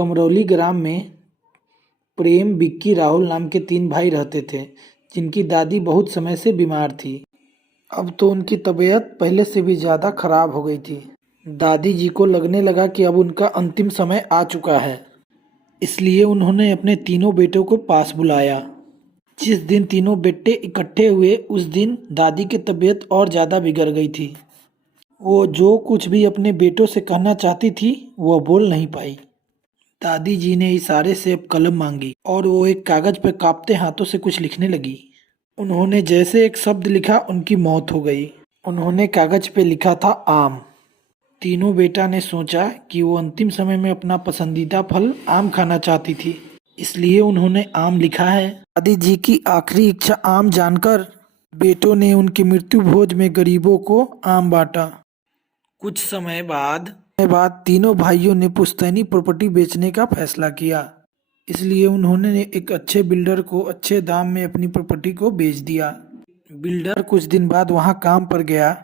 कमरौली ग्राम में प्रेम, विक्की, राहुल नाम के 3 भाई रहते थे, जिनकी दादी बहुत समय से बीमार थी। अब तो उनकी तबीयत पहले से भी ज़्यादा खराब हो गई थी। दादी जी को लगने लगा कि अब उनका अंतिम समय आ चुका है, इसलिए उन्होंने अपने तीनों बेटों को पास बुलाया। जिस दिन तीनों बेटे इकट्ठे हुए, उस दिन दादी की तबीयत और ज़्यादा बिगड़ गई थी। वो जो कुछ भी अपने बेटों से कहना चाहती थी, वह बोल नहीं पाई। दादी जी ने इशारे से अब कलम मांगी और वो एक कागज पर कांपते हाथों से कुछ लिखने लगी। उन्होंने जैसे एक शब्द लिखा, उनकी मौत हो गई। उन्होंने कागज पे लिखा था आम। तीनों बेटा ने सोचा कि वो अंतिम समय में अपना पसंदीदा फल आम खाना चाहती थी, इसलिए उन्होंने आम लिखा है। दादी जी की आखिरी इच्छा आम जानकर बेटों ने उनकी मृत्यु भोज में गरीबों को आम बांटा। कुछ समय बाद तीनों भाइयों ने पुश्तैनी प्रॉपर्टी बेचने का फैसला किया, इसलिए उन्होंने एक अच्छे बिल्डर को अच्छे दाम में अपनी प्रॉपर्टी को बेच दिया। बिल्डर कुछ दिन बाद वहां काम पर गया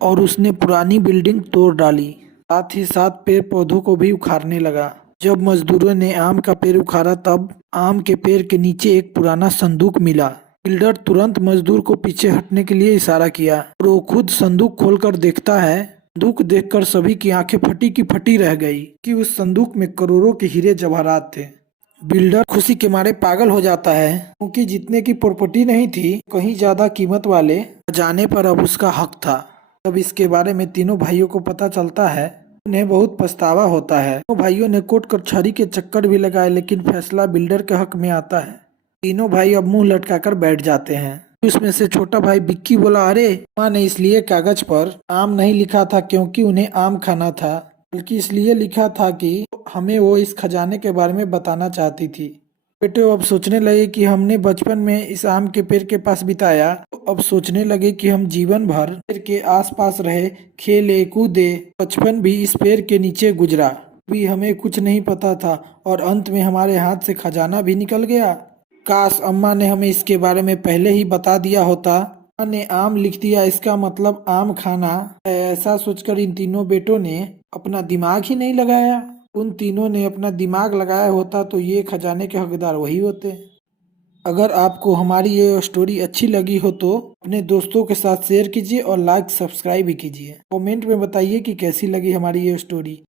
और उसने पुरानी बिल्डिंग तोड़ डाली, साथ ही साथ पेड़ पौधों को भी उखाड़ने लगा। जब मजदूरों ने आम का पेड़ उखाड़ा, तब आम के पेड़ के नीचे एक पुराना संदूक मिला। बिल्डर तुरंत मजदूर को पीछे हटने के लिए इशारा किया और वो खुद संदूक खोलकर देखता है। संदूक देखकर सभी की आंखें फटी की फटी रह गई कि उस संदूक में करोड़ों के हीरे जवाहरात थे। बिल्डर खुशी के मारे पागल हो जाता है, क्योंकि जितने की प्रॉपर्टी नहीं थी, कहीं ज्यादा कीमत वाले खजाने पर अब उसका हक था। तब इसके बारे में तीनों भाइयों को पता चलता है, उन्हें बहुत पछतावा होता है। तीनों भाइयों ने कोर्ट कचहरी के चक्कर भी लगाए, लेकिन फैसला बिल्डर के हक में आता है। तीनों भाई अब मुंह लटकाकर बैठ जाते हैं। उसमें से छोटा भाई विक्की बोला, अरे माँ ने इसलिए कागज पर आम नहीं लिखा था क्योंकि उन्हें आम खाना था, बल्कि इसलिए लिखा था कि हमें वो इस खजाने के बारे में बताना चाहती थी। बेटे अब सोचने लगे कि हमने बचपन में इस आम के पेड़ के पास बिताया, तो अब सोचने लगे कि हम जीवन भर पेड़ के आसपास रहे, खेले कूदे। बचपन भी इस पेड़ के नीचे गुजरा, भी हमें कुछ नहीं पता था और अंत में हमारे हाथ से खजाना भी निकल गया। काश अम्मा ने हमें इसके बारे में पहले ही बता दिया होता। अम्मा ने आम लिख दिया, इसका मतलब आम खाना है। ऐसा सोचकर इन तीनों बेटों ने अपना दिमाग ही नहीं लगाया। उन तीनों ने अपना दिमाग लगाया होता तो ये खजाने के हकदार वही होते। अगर आपको हमारी ये स्टोरी अच्छी लगी हो तो अपने दोस्तों के साथ शेयर कीजिए और लाइक सब्सक्राइब भी कीजिए। कमेंट में बताइए कि कैसी लगी हमारी ये स्टोरी।